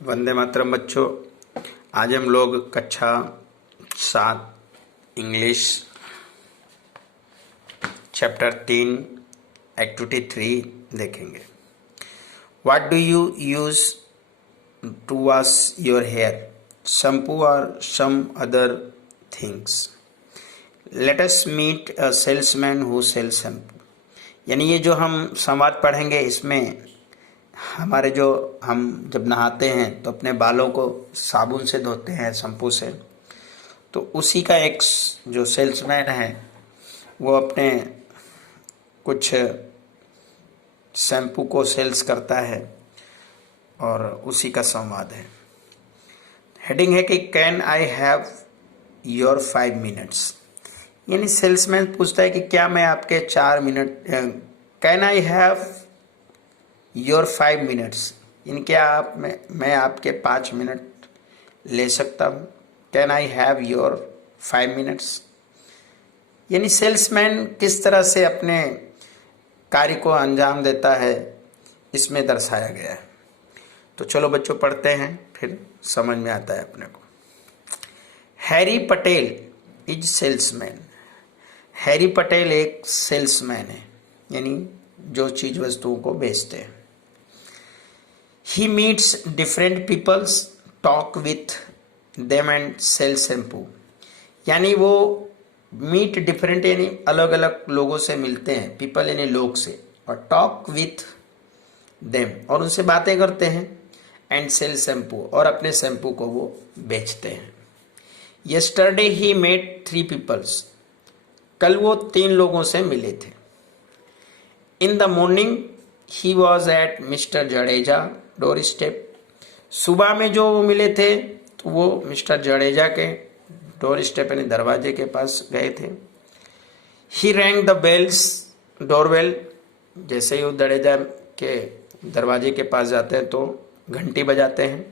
वंदे मातरम बच्चों। आज हम लोग कक्षा 7 इंग्लिश चैप्टर 3 एक्टिविटी 3 देखेंगे। What do you use to wash your hair? Shampoo और some other things. Let us meet a salesman who sell shampoo. यानी ये जो हम संवाद पढ़ेंगे इसमें हमारे जो हम जब नहाते हैं तो अपने बालों को साबुन से धोते हैं, शैम्पू से। तो उसी का एक जो सेल्समैन है वो अपने कुछ शैम्पू को सेल्स करता है और उसी का संवाद है। हेडिंग है कि can I have your 5 minutes. यानी सेल्समैन पूछता है कि क्या मैं आपके 4 minute, can I have your 5 minutes, यानी क्या आप मैं आपके 5 मिनट ले सकता हूँ। Can I have your 5 minutes, यानी सेल्समैन किस तरह से अपने कार्य को अंजाम देता है इसमें दर्शाया गया है। तो चलो बच्चों पढ़ते हैं, फिर समझ में आता है अपने को। Harry Patel is salesman. Harry Patel एक सेल्समैन है, यानी जो चीज़ वस्तुओं को बेचते हैं। He meets different peoples, talk with them and sell shampoo। यानी वो मीट डिफरेंट यानी अलग अलग लोगों से मिलते हैं, पीपल यानी लोग से, और टॉक विथ देम और उनसे बातें करते हैं, एंड सेल शैम्पू और अपने शैम्पू को वो बेचते हैं। Yesterday he met 3 peoples. कल वो 3 लोगों से मिले थे। In the morning he was at mister Jadeja doorstep. सुबह में जो वो मिले थे तो वो मिस्टर जडेजा के डोर स्टेप यानी दरवाजे के पास गए थे। ही रैंग द बेल्स डोरवेल। जैसे ही वो जडेजा के दरवाजे के पास जाते हैं तो घंटी बजाते हैं।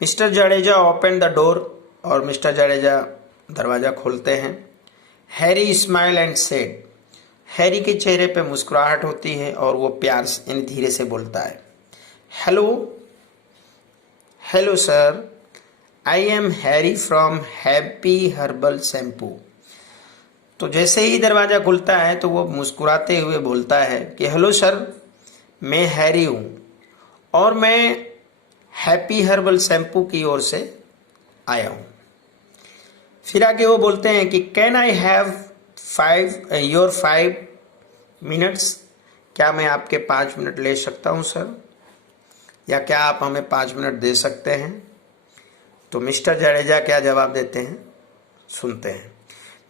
Mister Jadeja open the door और मिस्टर जडेजा दरवाजा खोलते हैं। Harry smile and said. Harry के चेहरे पे मुस्कुराहट होती है और वो प्यार यानी धीरे से बोलता है, hello hello sir, I am Harry from happy herbal shampoo. तो जैसे ही दरवाज़ा खुलता है तो वो मुस्कुराते हुए बोलता है कि हेलो सर, मैं हैरी हूँ और मैं हैप्पी हर्बल शैम्पू की ओर से आया हूँ। फिर आगे वो बोलते हैं कि can I have your 5 minutes. क्या मैं आपके 5 मिनट ले सकता हूँ सर, या क्या आप हमें 5 मिनट दे सकते हैं। तो मिस्टर जडेजा क्या जवाब देते हैं, सुनते हैं।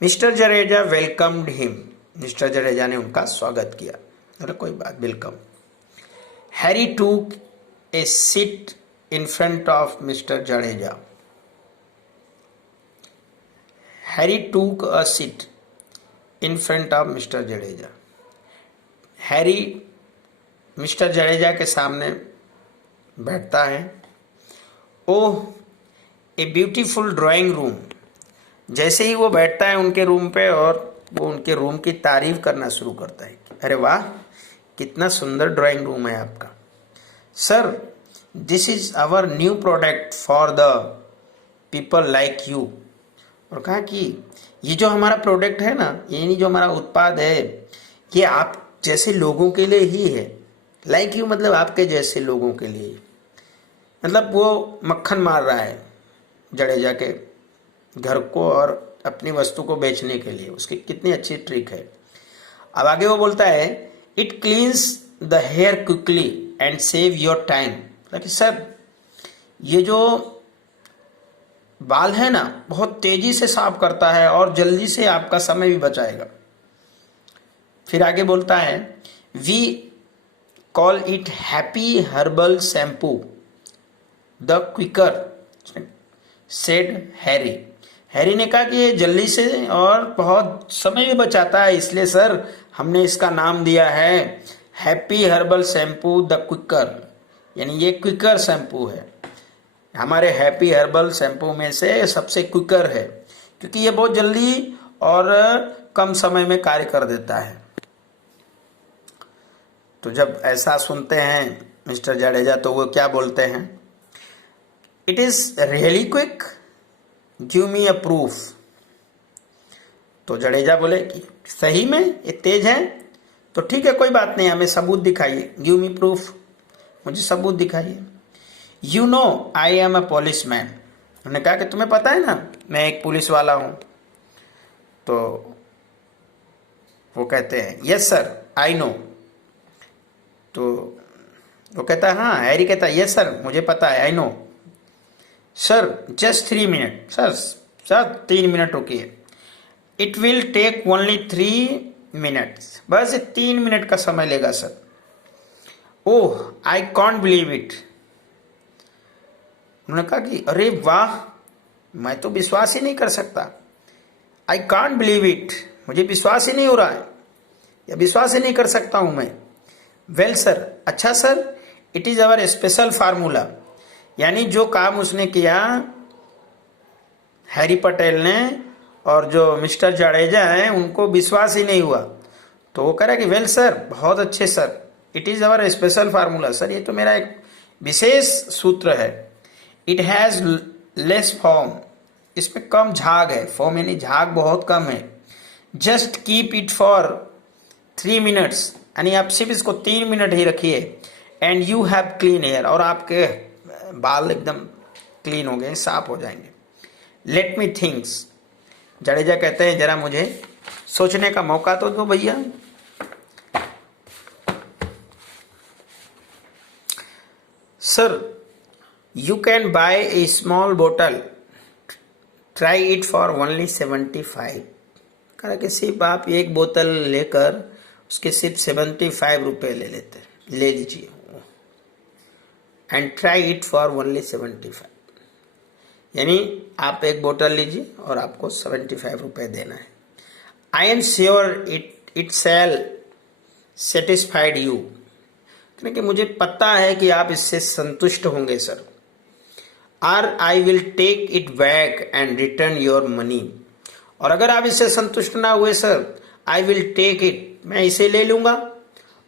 Mister Jadeja welcomed him. Mister Jadeja ने उनका स्वागत किया। अरे कोई बात, welcome. Harry took a seat in front of mister Jadeja. Harry took a seat in front of mister Jadeja. Harry mister Jadeja के सामने बैठता है। Oh a beautiful drawing room. जैसे ही वो बैठता है उनके रूम पे और वो उनके रूम की तारीफ करना शुरू करता है, अरे वाह कितना सुंदर ड्राइंग रूम है आपका। Sir this is our new product for the people like you. और कहा कि ये जो हमारा प्रोडक्ट है ना, यानी जो हमारा उत्पाद है, ये आप जैसे लोगों के लिए ही है। लाइक यू मतलब आपके जैसे लोगों के लिए। मतलब वो मक्खन मार रहा है जडेजा के घर को और अपनी वस्तु को बेचने के लिए। उसकी कितनी अच्छी ट्रिक है। अब आगे वो बोलता है, it cleans the hair quickly and save your time. ताकि सर ये जो बाल है ना बहुत तेजी से साफ करता है और जल्दी से आपका समय भी बचाएगा। फिर आगे बोलता है, we call it happy herbal shampoo the quicker said Harry. Harry ने कहा कि ये जल्दी से और बहुत समय भी बचाता है, इसलिए सर हमने इसका नाम दिया है happy herbal shampoo the quicker. यानी ये क्विकर शैम्पू है, हमारे हैप्पी हर्बल शैम्पू में से सबसे क्विकर है, क्योंकि ये बहुत जल्दी और कम समय में कार्य कर देता है। तो जब ऐसा सुनते हैं मिस्टर जडेजा तो वो क्या बोलते हैं, it is really quick, give me a proof. तो जडेजा बोले कि सही में ये तेज है, तो ठीक है कोई बात नहीं, हमें सबूत दिखाइए, गिव मी प्रूफ, मुझे सबूत दिखाइए। You know I am a police man, उन्होंने कहा कि तुम्हें पता है ना मैं एक पुलिस वाला हूं। तो वो कहते हैं यस सर आई नो। तो वो कहता है हाँ, हैरी कहता है यस सर मुझे पता है, I know. Sir just 3 minute, sir 3 minute रुकिए, it will take only 3 minutes, बस 3 मिनट का समय लेगा sir. Oh I can't believe it, उन्होंने कहा कि अरे वाह, मैं तो विश्वास ही नहीं कर सकता, आई कॉन्ट बिलीव इट, मुझे विश्वास ही नहीं हो रहा है, या विश्वास ही नहीं कर सकता हूं मैं। वेल सर, अच्छा sir, it is our special formula, यानी जो काम उसने किया हैरी पटेल ने और जो मिस्टर जाडेजा हैं उनको विश्वास ही नहीं हुआ। तो वो कह रहा कि वेल सर, बहुत अच्छे sir, it is our special formula, sir ये तो मेरा एक विशेष सूत्र है। इट हैज लेस फॉर्म, इसमें कम झाग है, फॉर्म यानी झाग बहुत कम है। Just keep it for 3 minutes, यानी आप सिर्फ इसको 3 मिनट ही रखिए। And you have clean hair, और आपके बाल एकदम क्लीन हो गए, साफ हो जाएंगे। लेट मी थिंक्स, जडेजा कहते हैं जरा मुझे सोचने का मौका तो दो भैया। Sir you can buy A small बोतल, ट्राई इट फॉर ओनली 75, कहा कि सिर्फ आप एक बोतल लेकर उसके सिर्फ 75 रुपये ले लीजिए, and try it for only 75, यानी आप एक बोतल लीजिए और आपको 75 रुपये देना है। I am sure it shall satisfied you, कि मुझे पता है कि आप इससे संतुष्ट होंगे sir. Or I will take it back and return your money, और अगर आप इससे संतुष्ट ना हुए sir, I will take it, मैं इसे ले लूंगा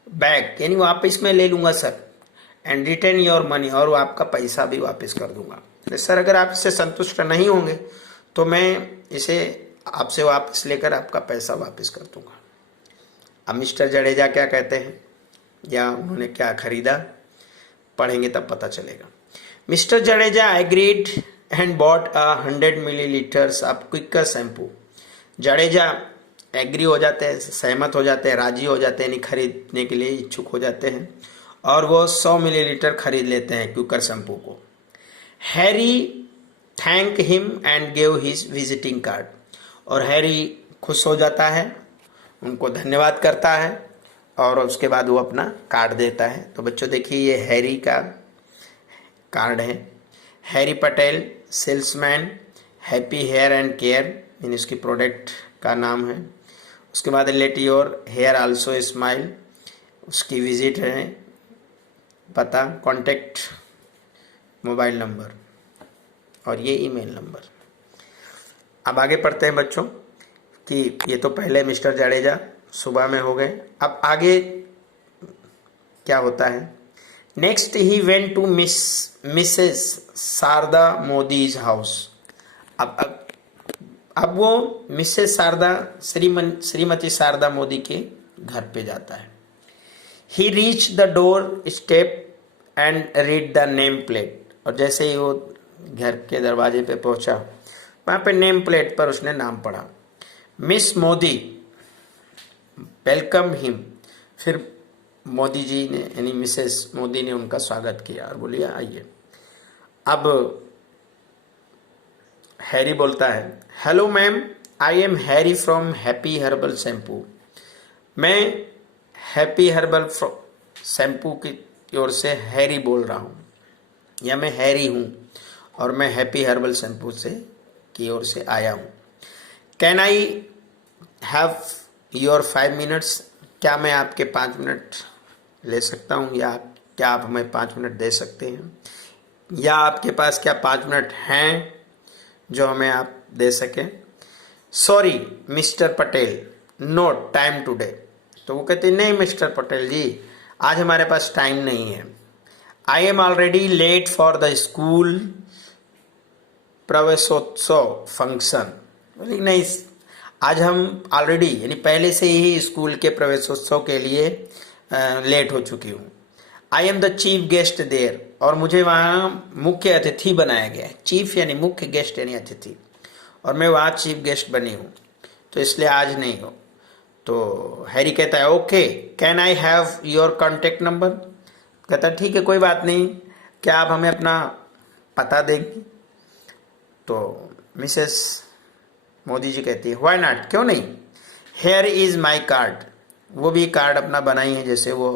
बैक, यानी वापस मैं ले लूंगा sir, and return your money, और वो आपका पैसा भी वापस कर दूंगा। सर अगर आप इससे संतुष्ट नहीं होंगे तो मैं इसे आपसे वापस लेकर आपका पैसा वापस कर दूंगा। अब मिस्टर जडेजा क्या कहते हैं या उन्होंने क्या खरीदा, पढ़ेंगे तब पता चलेगा। Mister Jadeja agreed and bought 100 millilitres of quicker shampoo. Jadeja agree हो जाते हैं, सहमत हो जाते हैं, राजी हो जाते हैं, यानी खरीदने के लिए इच्छुक हो जाते हैं, और वो 100 मिलीलीटर खरीद लेते हैं क्विकर शैम्पू को। Harry thank him and gave his visiting card, और हैरी खुश हो जाता है, उनको धन्यवाद करता है, और उसके बाद वो अपना कार्ड देता है। तो बच्चों देखिए ये हैरी का कार्ड है। Harry Patel salesman, happy hair and care, यानी उसकी प्रोडक्ट का नाम है। उसके बाद let your hair also smile, उसकी विजिट है, पता, कॉन्टेक्ट मोबाइल नंबर, और ये ईमेल नंबर। अब आगे पढ़ते हैं बच्चों कि ये तो पहले मिस्टर जाडेजा सुबह में हो गए, अब आगे क्या होता है। Next he went to missus Sharda Modi's house. अब वो मिसेस शारदा, श्रीमती शारदा मोदी के घर पे जाता है। He reach the door step and read the name plate, और जैसे ही वो घर के दरवाजे पे पहुंचा, वहाँ पे नेम प्लेट पर उसने नाम पढ़ा, मिस मोदी, वेलकम हिम। फिर मोदी जी ने, यानी मिसेस मोदी ने उनका स्वागत किया और बोलिए आइए। अब हैरी बोलता है, hello ma'am, I am Harry from happy herbal shampoo. मैं हैप्पी हर्बल शैम्पू की ओर से हैरी बोल रहा हूँ, या मैं हैरी हूँ, और मैं हैप्पी हर्बल शैम्पू से की ओर से आया हूँ। Can I have your 5 minutes, क्या मैं आपके 5 मिनट ले सकता हूँ, या क्या आप हमें 5 मिनट दे सकते हैं, या आपके पास क्या 5 मिनट हैं जो हमें आप दे सकें। Sorry mister Patel, no time today. तो वो कहते नहीं मिस्टर पटेल जी, आज हमारे पास टाइम नहीं है। I am already late for the school, प्रवेशोत्सव फंक्शन। बोली नहीं, आज हम ऑलरेडी यानी पहले से ही स्कूल के प्रवेशोत्सव के लिए लेट हो चुकी हूँ। I am the chief guest there, और मुझे वहाँ मुख्य अतिथि बनाया गया है। चीफ यानी मुख्य, गेस्ट यानी अतिथि, और मैं वहाँ चीफ गेस्ट बनी हूँ, तो इसलिए आज नहीं हो। तो हैरी कहता है okay, can I have your contact number. कहता है ठीक है, कोई बात नहीं, क्या आप हमें अपना पता देंगी। तो मिसेस मोदी जी कहती है व्हाई नॉट, क्यों नहीं, हेयर इज माई कार्ड। वो भी कार्ड अपना बनाई है जैसे वो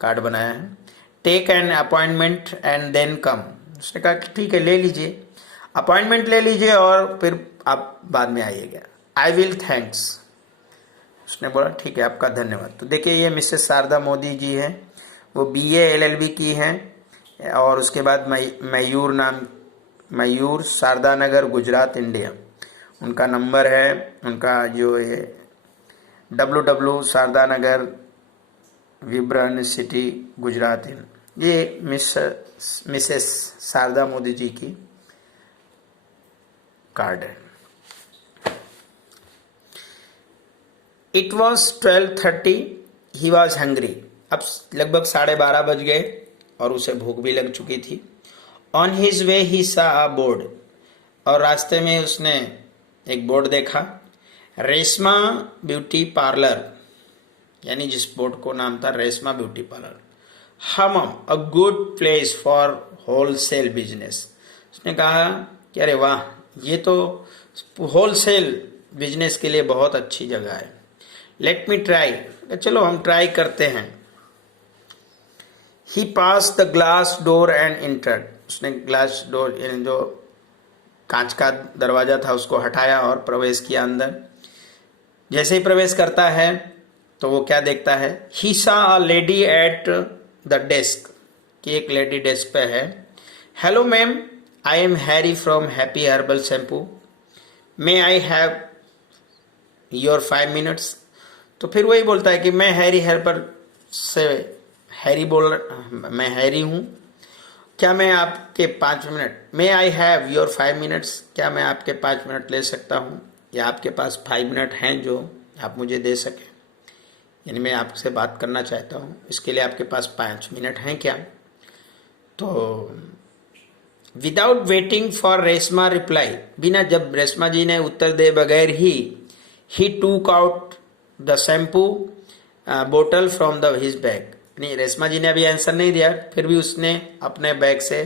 कार्ड बनाया है। Take an appointment and then come. उसने कहा कि ठीक है, ले लीजिए, अपॉइंटमेंट ले लीजिए और फिर आप बाद में आइएगा। I will thanks. उसने बोला ठीक है, आपका धन्यवाद। तो देखिए ये मिसेस शारदा मोदी जी हैं, वो BA LLB की हैं, और उसके बाद मयूर शारदा नगर गुजरात इंडिया उनका नंबर है। उनका जो ये WW शारदा नगर विब्रन सिटी गुजरात इन, ये मिसेस शारदा मोदी जी की कार्ड है। It was 12:30, he was hungry. अब लगभग 12:30 बज गए और उसे भूख भी लग चुकी थी। ऑन हिज वे ही सा अ बोर्ड, और रास्ते में उसने एक बोर्ड देखा, रेशमा ब्यूटी पार्लर, यानी जिस बोर्ड को नाम था Reshma beauty parlour. Hmm a good place for wholesale business. उसने कहा कि अरे वाह, ये तो होलसेल बिजनेस के लिए बहुत अच्छी जगह है। लेट मी ट्राई, चलो हम ट्राई करते हैं। He pass the glass door and entered. उसने ग्लास डोर यानी जो कांच का दरवाजा था उसको हटाया और प्रवेश किया अंदर। जैसे ही प्रवेश करता है तो वो क्या देखता है, ही सा a lady at the desk, कि एक लेडी डेस्क पे है। Hello ma'am, I am Harry from happy herbal shampoo, may I have your 5 minutes. तो फिर वही बोलता है कि मैं हैरी हर्बल से मैं हैरी हूँ, क्या मैं आपके 5 minute, may I have your 5 minutes, क्या मैं आपके 5 मिनट ले सकता हूँ, या आपके पास 5 मिनट हैं जो आप मुझे दे सकें, यानी मैं आपसे बात करना चाहता हूँ, इसके लिए आपके पास 5 मिनट हैं क्या। तो without waiting for Reshma reply, बिना जब रेशमा जी ने उत्तर दे बगैर ही टूक आउट द शैम्पू बोतल फ्रॉम द हिज बैग। नहीं, रेशमा जी ने अभी आंसर नहीं दिया, फिर भी उसने अपने बैग से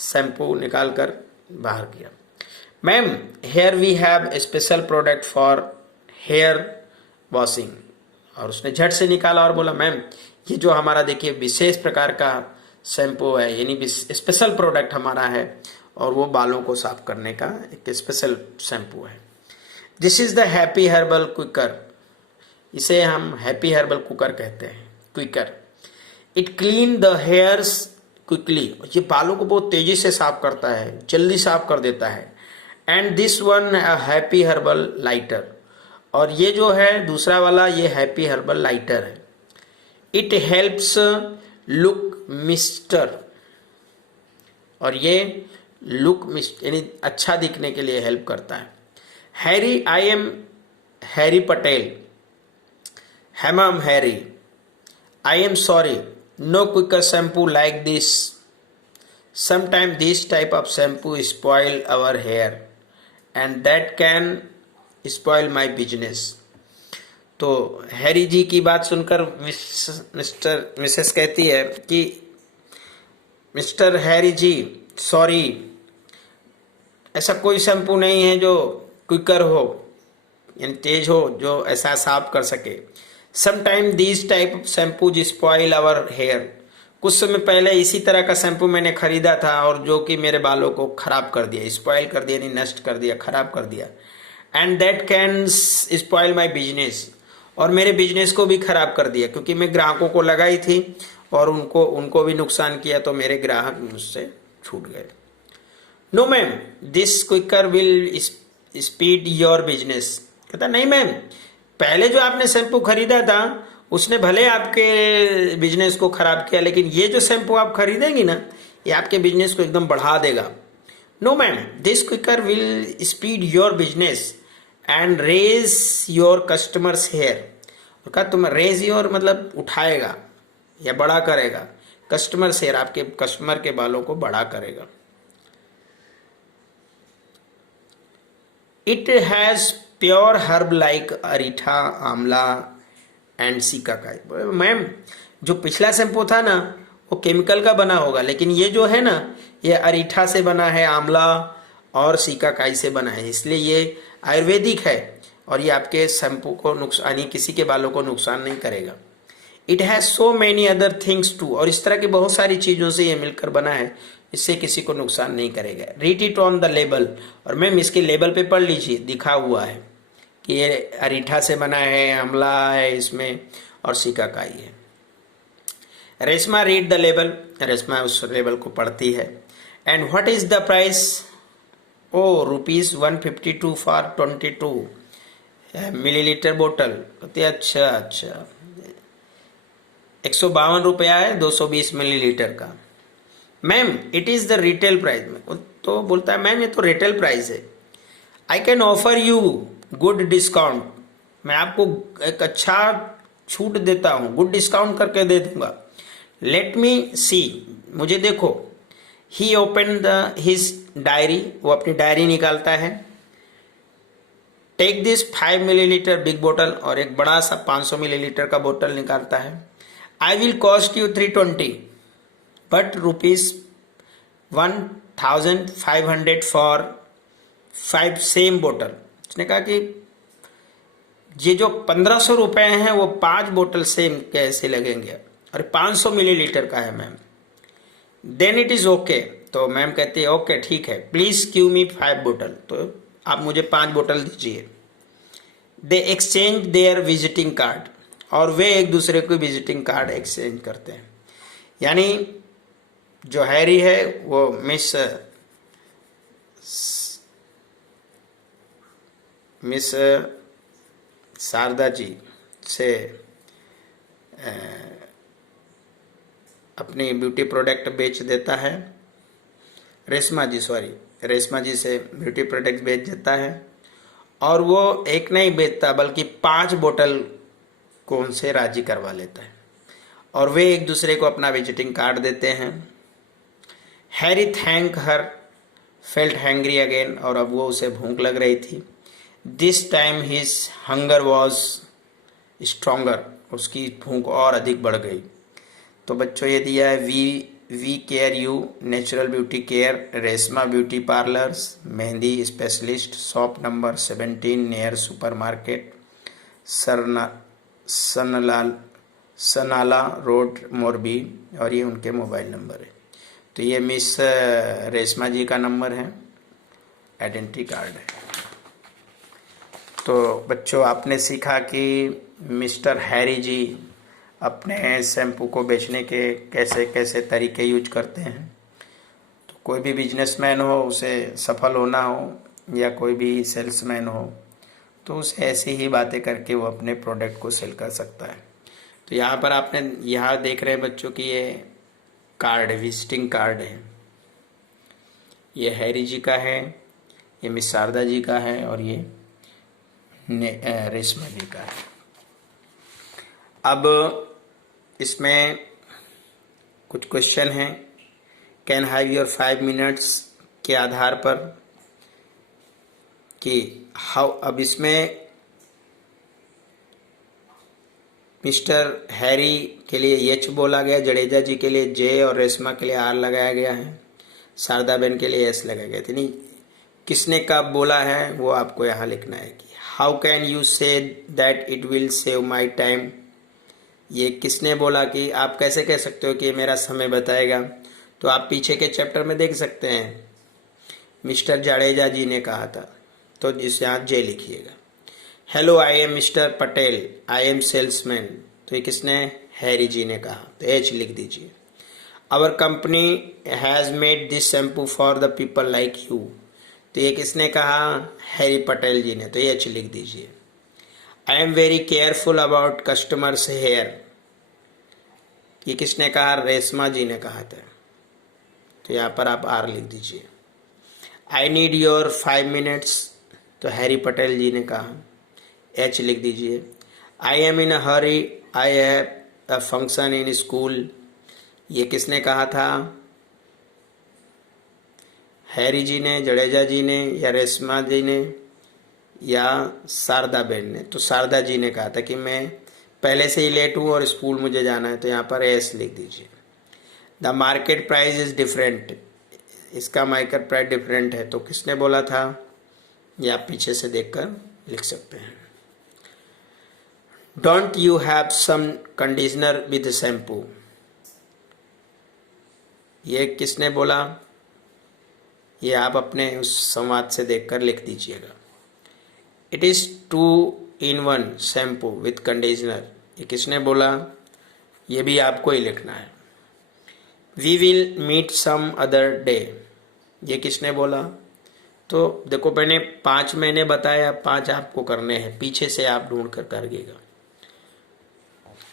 शैम्पू निकाल कर बाहर किया। Ma'am, here we have special product for hair washing. और उसने झट से निकाला और बोला मैम, ये जो हमारा देखिए विशेष प्रकार का शैम्पू है, यानी स्पेशल प्रोडक्ट हमारा है, और वो बालों को साफ करने का एक स्पेशल शैम्पू है। This is the happy herbal quicker, इसे हम हैप्पी हर्बल कुकर कहते हैं, quicker. It clean the hairs quickly, ये बालों को बहुत तेजी से साफ करता है, जल्दी साफ कर देता है। And this one happy herbal lighter, और ये जो है दूसरा वाला ये हैप्पी हर्बल लाइटर है। इट हेल्प्स लुक मिस्टर, और ये लुक मिस्ट यानी अच्छा दिखने के लिए हेल्प करता है। Harry, I am Harry Patel, hmm Harry, I am sorry, no quicker shampoo like this, sometime this type of shampoo spoil our hair and that can spoil my business। तो Harry जी की बात सुनकर मिसेस कहती है कि mister Harry जी, sorry, ऐसा कोई shampoo नहीं है जो क्विकर हो, यानी तेज हो, जो ऐसा साफ कर सके। Sometime this type of shampoo spoil our hair, कुछ समय पहले इसी तरह का शैम्पू मैंने खरीदा था और जो कि मेरे बालों को खराब कर दिया, स्पॉइल कर दिया, यानी नष्ट कर दिया, खराब कर दिया। And that can spoil my business, और मेरे बिजनेस को भी खराब कर दिया, क्योंकि मैं ग्राहकों को लगाई थी और उनको भी नुकसान किया, तो मेरे ग्राहक मुझसे छूट गए। No ma'am, this quicker will speed your business. कहता नहीं मैम, पहले जो आपने शैम्पू खरीदा था उसने भले आपके बिजनेस को खराब किया, लेकिन ये जो शैम्पू आप खरीदेंगी ना, ये आपके बिजनेस को एकदम बढ़ा देगा। No ma'am, this quicker will speed your business and raise your customers hair. और कहा तुम रेज योर मतलब उठाएगा या बड़ा करेगा, कस्टमर्स हेयर आपके कस्टमर के बालों को बड़ा करेगा। It has pure herb like reetha, amla and shikakai. Ma'am जो पिछला शैम्पू था ना वो केमिकल का बना होगा, लेकिन ये जो है ना ये अरीठा से बना है, आंवला और सिकाकाई से बना है, इसलिए ये आयुर्वेदिक है और ये आपके शैम्पू को नुकसान यानी किसी के बालों को नुकसान नहीं करेगा। It has so many other things too, और इस तरह की बहुत सारी चीज़ों से ये मिलकर बना है, इससे किसी को नुकसान नहीं करेगा। Read it on the label, और मैम इसके लेबल पे पढ़ लीजिए, दिखा हुआ है कि ये अरीठा से बना है, आंवला है इसमें और सिकाकाई है। Reshma read the label, Reshma उस लेबल को पढ़ती है। And what is the price? Oh ₹152 for 22 millilitre बोतल। कहते अच्छा अच्छा, 152 रुपया है 220 मिलीलीटर का। Ma'am it is the retail price में, तो बोलता है मैम ये तो रिटेल प्राइस है। I can offer you good discount, मैं आपको एक अच्छा छूट देता हूँ, गुड डिस्काउंट करके दे दूंगा। लेट मी सी, मुझे देखो। ही ओपन द हिज डायरी, वो अपनी डायरी निकालता है। टेक दिस 5 मिलीलीटर बिग बोतल, और एक बड़ा सा 500 मिलीलीटर का बोतल निकालता है। I will cost you 320 but ₹1500 for 5 same बोतल। उसने कहा कि ये जो 1500 रुपए हैं वो 5 बोतल सेम कैसे लगेंगे, और 500 मिलीलीटर का है ma'am. Then it is okay, तो मैम कहती है ओके ठीक है, प्लीज गिव मी 5 बोतल, तो आप मुझे 5 बोतल दीजिए। दे एक्सचेंज देयर विजिटिंग कार्ड, और वे एक दूसरे को विजिटिंग कार्ड एक्सचेंज करते हैं। यानी जो हैरी है वो मिस शारदा जी से अपनी ब्यूटी प्रोडक्ट बेच देता है। रेशमा जी से ब्यूटी प्रोडक्ट बेच देता है, और वो एक नहीं बेचता बल्कि 5 बोतल को उनसे राजी करवा लेता है, और वे एक दूसरे को अपना विजिटिंग कार्ड देते हैं। Harry thank her, felt hangry again, और अब वो उसे भूख लग रही थी। This time his hunger was stronger, उसकी भूख और अधिक बढ़ गई। तो बच्चों ये दिया है we care you natural beauty care, Reshma beauty parlours, mehndi specialist, shop number 17 near super market, Sanala road Morbi, और ये उनके मोबाइल नंबर है। तो ये मिस रेशमा जी का नंबर है, आइडेंटिटी कार्ड है। तो बच्चों आपने सीखा कि मिस्टर हैरी जी अपने शैम्पू को बेचने के कैसे कैसे तरीके यूज करते हैं। तो कोई भी बिजनेसमैन हो, उसे सफल होना हो, या कोई भी सेल्समैन हो, तो उसे ऐसी ही बातें करके वो अपने प्रोडक्ट को सेल कर सकता है। तो यहाँ पर आपने यहाँ देख रहे हैं बच्चों की ये कार्ड, विजिटिंग कार्ड है। ये हैरी जी का है, ये मिस शारदा जी का है, और ये रेशमा जी का है। अब इसमें कुछ क्वेश्चन हैं। कैन हैव योर 5 मिनट्स के आधार पर कि हाउ, अब इसमें मिस्टर हैरी के लिए एच बोला गया, जडेजा जी के लिए जे, और रेशमा के लिए आर लगाया गया है, शारदा बहन के लिए एस लगाया गया। यानी किसने कब बोला है वो आपको यहाँ लिखना है कि how can you say that it will save my time. ये किसने बोला कि आप कैसे कह सकते हो कि ये मेरा समय बताएगा, तो आप पीछे के चैप्टर में देख सकते हैं। मिस्टर जाडेजा जी ने कहा था, तो जिस यहाँ जे लिखिएगा। Hello I am mister Patel, I am salesman, तो ये किसने, हैरी जी ने कहा, तो एच लिख दीजिए। Our company has made this shampoo for the people like you, तो ये किसने कहा, हैरी पटेल जी ने, तो एच लिख दीजिए। I am very careful about customers hair, ये किसने कहा, रेशमा जी ने कहा था, तो यहाँ पर आप आर लिख दीजिए। आई नीड योर 5 मिनट्स, तो हैरी पटेल जी ने कहा, एच लिख दीजिए। I M in a Hari, I have a function in school, ये किसने कहा था? हैरी जी ने, जडेजा जी ने, या रेशमा जी ने, या शारदा बहन ने? तो शारदा जी ने कहा था कि मैं पहले से ही लेट हूँ और स्कूल मुझे जाना है, तो यहाँ पर एस लिख दीजिए। The market price is different, इसका मार्केट प्राइस डिफरेंट है, तो किसने बोला था? ये आप पीछे से देखकर लिख सकते हैं। Don't you have some conditioner with shampoo, ये किसने बोला? ये आप अपने उस संवाद से देखकर लिख दीजिएगा। It is 2-in-1 shampoo with conditioner, ये किसने बोला? ये भी आपको ही लिखना है। We will meet some other day, ये किसने बोला? तो देखो मैंने 5 मैंने बताया, 5 आपको करने हैं, पीछे से आप ढूंढ कर करिएगा।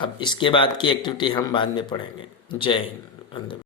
अब इसके बाद की एक्टिविटी हम बाद में पढ़ेंगे। जय हिंद।